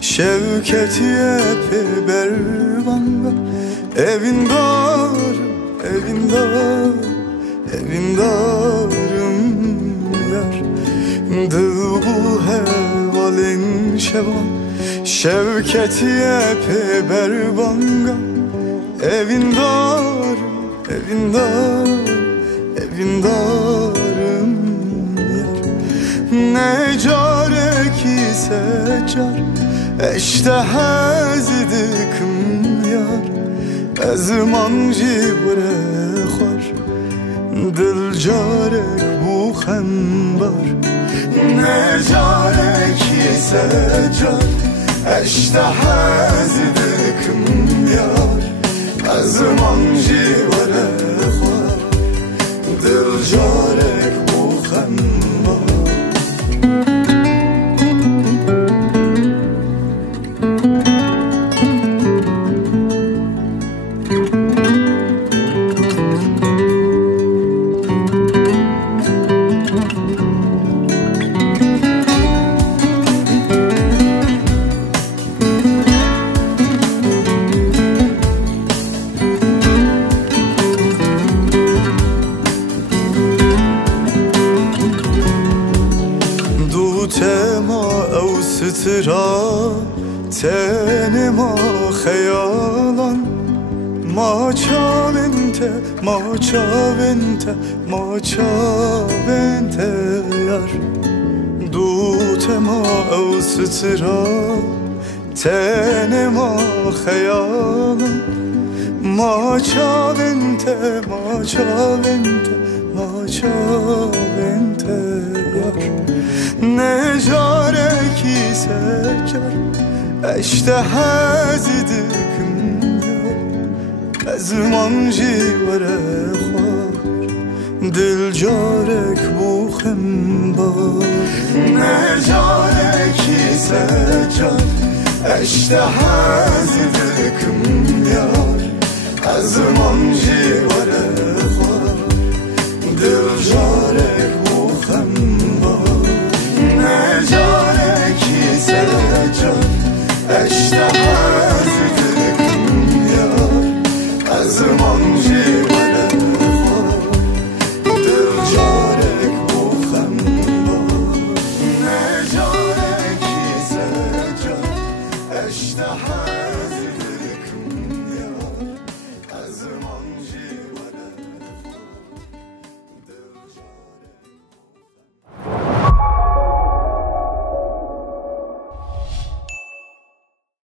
şevketiye berbanga. Evindarım, evindarım, evindarım yar. Dıl bu hevalin şevan, şevketiye berbanga. Evindarım, evindarım, evindarım yar. Ne care ki secar, eşte hezidikim yar. Ezman cibre xar, dil carek bu xembar. Ne care ki secar, eşte hezidikim yar. Ezman cibre xar, dil carek bu xembar. سترا تنما خیالان ما چاونته ما چاونته ما چاونته یار دوت ما او سترا تنما خیالان ما چاونته ما چاونته ما چاونته یار نجاره کی secar eşte hezidikim ezman civare xar dil carek bu xembar necare ki secar eşte hezidikim yar ezman